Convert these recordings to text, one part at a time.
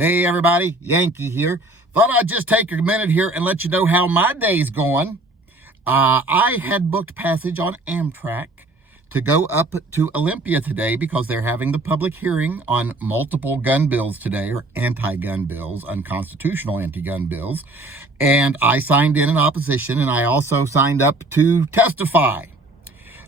Hey everybody, Yankee here. Thought I'd just take a minute here and let you know how my day's going. I had booked passage on AMTRAK to go up to Olympia today because they're having the public hearing on multiple gun bills today, or anti-gun bills, unconstitutional anti-gun bills. And I signed in opposition, and I also signed up to testify,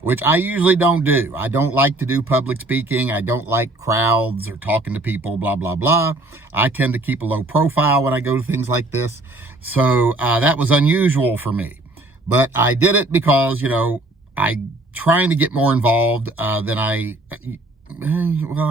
which I usually don't do. I don't like to do public speaking. I don't like crowds or talking to people, blah, blah, blah. I tend to keep a low profile when I go to things like this. So that was unusual for me. But I did it because, I'm trying to get more involved than I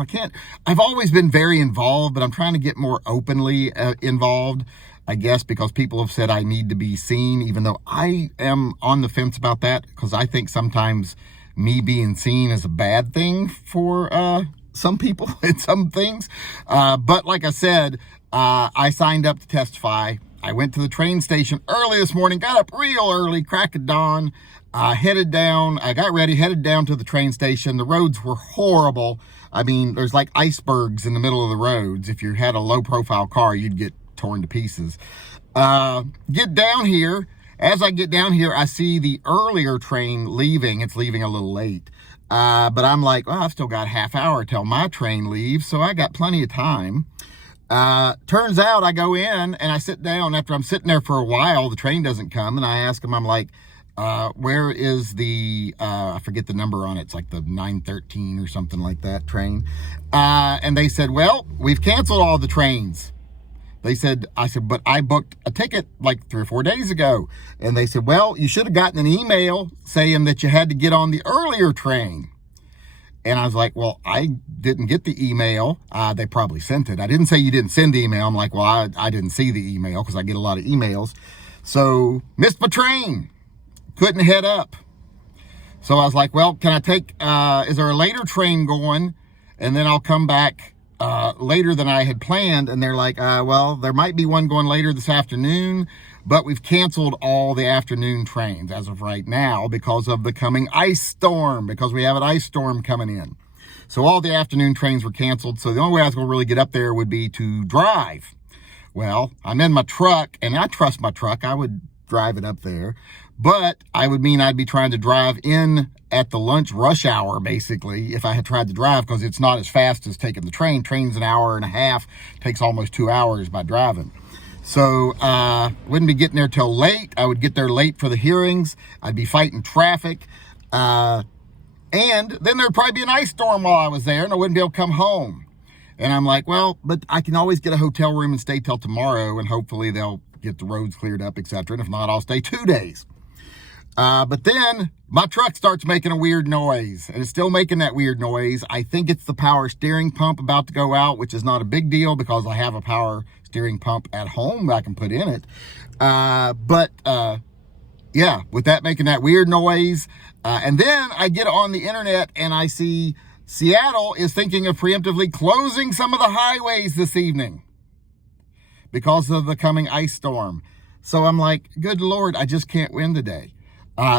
can't. I've always been very involved, but I'm trying to get more openly involved, I guess, because people have said I need to be seen, even though I am on the fence about that, because I think sometimes me being seen is a bad thing for some people in some things. But like I said, I signed up to testify. I went to the train station early this morning, got up real early, crack of dawn, headed down. I got ready, headed down to the train station. The roads were horrible. I mean, there's like icebergs in the middle of the roads. If you had a low profile car, you'd get torn to pieces. Get down here. As I get down here, I see the earlier train leaving. It's leaving a little late. But I'm like, well, I've still got half hour till my train leaves, so I got plenty of time. Turns out I go in and I sit down. After I'm sitting there for a while, the train doesn't come, and I ask them, I'm like, where is the, I forget the number on it. It's like the 913 or something like that train. And they said, well, we've canceled all the trains. I said, but I booked a ticket like 3 or 4 days ago. And they said, well, you should have gotten an email saying that you had to get on the earlier train. And I was like, well, I didn't get the email. They probably sent it. I didn't say you didn't send the email. I'm like, well, I didn't see the email because I get a lot of emails. So missed my train. Couldn't head up. So I was like, well, can I take, is there a later train going? And then I'll come back later than I had planned. And they're like, well, there might be one going later this afternoon, but we've canceled all the afternoon trains as of right now because of the coming ice storm, because we have an ice storm coming in. So all the afternoon trains were canceled. So the only way I was going to really get up there would be to drive. Well, I'm in my truck, and I trust my truck. I would drive it up there, but I would mean I'd be trying to drive in at the lunch rush hour, basically, if I had tried to drive, because it's not as fast as taking the train. Train's an hour and a half, takes almost 2 hours by driving. So wouldn't be getting there till late. I would get there late for the hearings. I'd be fighting traffic. And then there'd probably be an ice storm while I was there, and I wouldn't be able to come home. And I'm like, well, but I can always get a hotel room and stay till tomorrow, and hopefully they'll get the roads cleared up, etc. And if not, I'll stay 2 days. But then my truck starts making a weird noise, and it's still making that weird noise. I think it's the power steering pump about to go out, which is not a big deal because I have a power steering pump at home that I can put in it. Yeah, with that making that weird noise. And then I get on the internet and I see Seattle is thinking of preemptively closing some of the highways this evening because of the coming ice storm. So I'm like, good Lord, I just can't win today.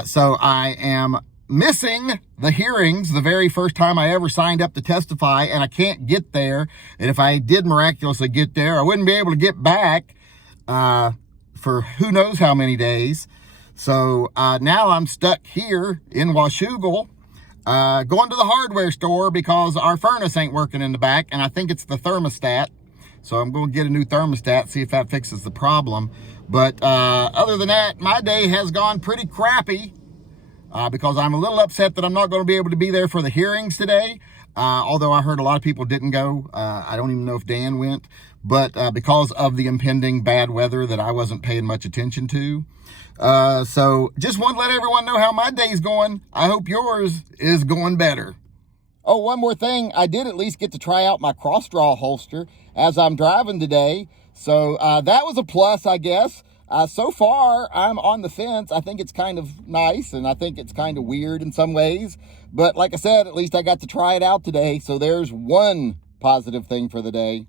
So I am missing the hearings the very first time I ever signed up to testify, and I can't get there. And if I did miraculously get there, I wouldn't be able to get back for who knows how many days. So now I'm stuck here in Washougal, going to the hardware store because our furnace ain't working in the back, and I think it's the thermostat. So I'm going to get a new thermostat, see if that fixes the problem. But other than that, my day has gone pretty crappy because I'm a little upset that I'm not going to be able to be there for the hearings today. Although I heard a lot of people didn't go. I don't even know if Dan went. But because of the impending bad weather that I wasn't paying much attention to. So just want to let everyone know how my day's going. I hope yours is going better. Oh, one more thing. I did at least get to try out my Crossdraw holster as I'm driving today. So that was a plus, I guess. So far, I'm on the fence. I think it's kind of nice, and I think it's kind of weird in some ways. But like I said, at least I got to try it out today. So there's one positive thing for the day.